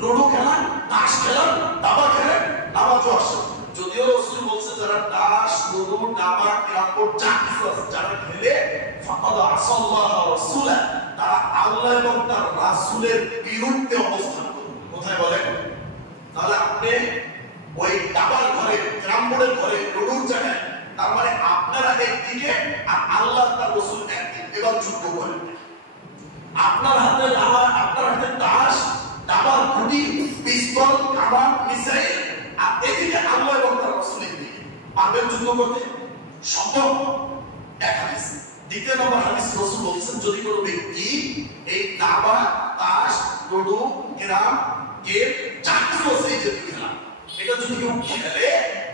Ludo খেলেন, তাস খেলেন, দাবা খেলেন, নামাজও আসে। যদিও রাসূল বলছে যারা তাস, লুডো, দাবা, ক্যারাম বোর্ড যা কিছু আছে যারা খেলে ফাকাদ আসাল্লাহ রাসূলা, তারা আল্লাহ এবং তার রাসূলের বিরুদ্ধে অবস্থান করে। কোথায় বলেন? তাহলে আপনি ওই দাবার ঘরে, ক্যারাম বোর্ডের ঘরে, লুডোর জায়গায়, তার মানে আপনারা একদিকে আর আল্লাহ তার রাসূল একদিকে, এবার যুদ্ধ করেন। আপনার হাতে দাবা, আপনার হাতে তাস, দাবার গুটি, পিস্তল, কামান, মিসাইল, আর এদিকে আল্লাহ এবং তার রাসূলের দিকে। পারবেন যুদ্ধ করতে? সম্ভব? এক হাদিস। দ্বিতীয় নম্বর হাদিস, রাসূল বলেছেন যদি কোনো ব্যক্তি এই দাবা, তাস, লুডো, ক্যারাম, গেম যা কিছু আছে এই যে খেলা, এটা যদি কেউ খেলে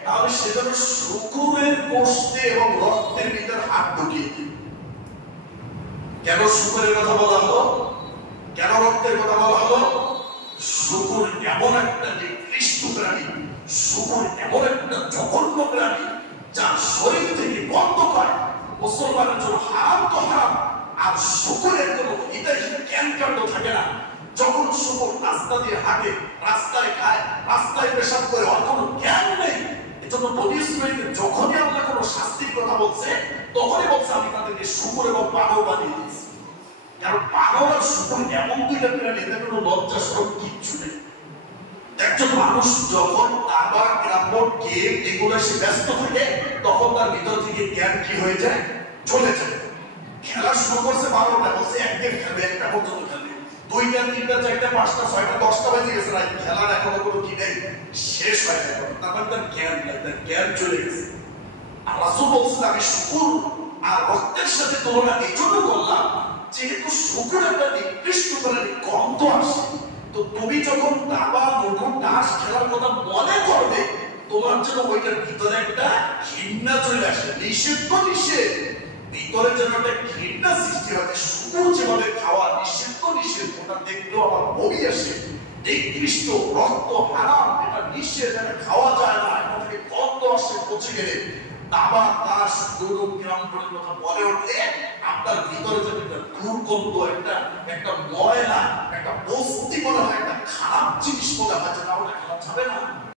তাহলে সেটা শুকরের গোশতে এবং রক্তের ভিতর হাত ঢুকিয়ে দিবে। কেন শুকরের কথা বলা হলো? কেন রক্তের কথা বলা হলো? শুকর এমন একটা নিকৃষ্ট প্রাণী, শুকর এমন একটা জঘন্য প্রাণী যার শরীর থেকে গন্ধ পায়। মুসলমানের জন্য হারাম তো হারাম, আর শুকরের কোনো হিতাহিত জ্ঞান কাণ্ড থাকে না। যখন শুকর রাস্তা দিয়ে হাঁটে, রাস্তায় খায়, রাস্তায় পেশাব করে, আর কোনো জ্ঞান নেই। এজন্য নবী ইসমাঈলকে যখনই আল্লাহ কোনো শাস্তির কথা বলছে তখনই বলছে আমি তাদেরকে শুকর এবং বানর বানিয়ে দিয়েছি। কারণ বানর আর শুকর এমন দুইটা প্রাণী, এদের কোনো লজ্জা সরম কিচ্ছু নেই। একজন মানুষ যখন দাবা, ক্যারাম বোর্ড, গেম এগুলো সে ব্যস্ত থাকে তখন তার ভিতর থেকে জ্ঞান কি হয়ে যায়? চলে যায়। খেলা শুরু করছে 12টা, বলছে এক গেম খেলবে, একটা পর্যন্ত খেলবে, 2টা, 3টা, 4টা, 5টা, 6টা, 10টা বাজে গেছে না, খেলার এখনো কোনো কি নেই, শেষ হয়ে যায়। তার মানে তার জ্ঞান নাই, তার জ্ঞান চলে গেছে। আর রাসূল বলছেন আমি শুকর আর রক্তের সাথে তুলনা এই জন্য করলাম যেহেতু শুকর একটা নিকৃষ্ট প্রাণী, গন্ধ আসে। তো তুমি যখন দাবা, লুডো, তাস খেলার কথা মনে করবে তোমার জন্য ওইটার ভিতরে একটা ঘৃণা চলে আসে। নিষেধ তো নিষেধ, ভিতরে যেন একটা ঘৃণা সৃষ্টি হয়। শুকর যেভাবে খাওয়া নিষেধ তো নিষেধ, ওটা দেখলেও আমার বমি আসে। নিকৃষ্ট, রক্ত হারাম, এটা নিষেধ, এটা খাওয়া যায় না, এটা থেকে গন্ধ আসে পচে গেলে। দাবা, তাস, লুডো, ক্যারাম বোর্ডের কথা বলে উঠলে আপনার ভিতরে যে একটা দুর্গন্ধ, একটা ময়লা, একটা বস্তি মনে হয়, একটা খারাপ জিনিস মনে হয়, যেটা ওটা খাওয়া যাবে না।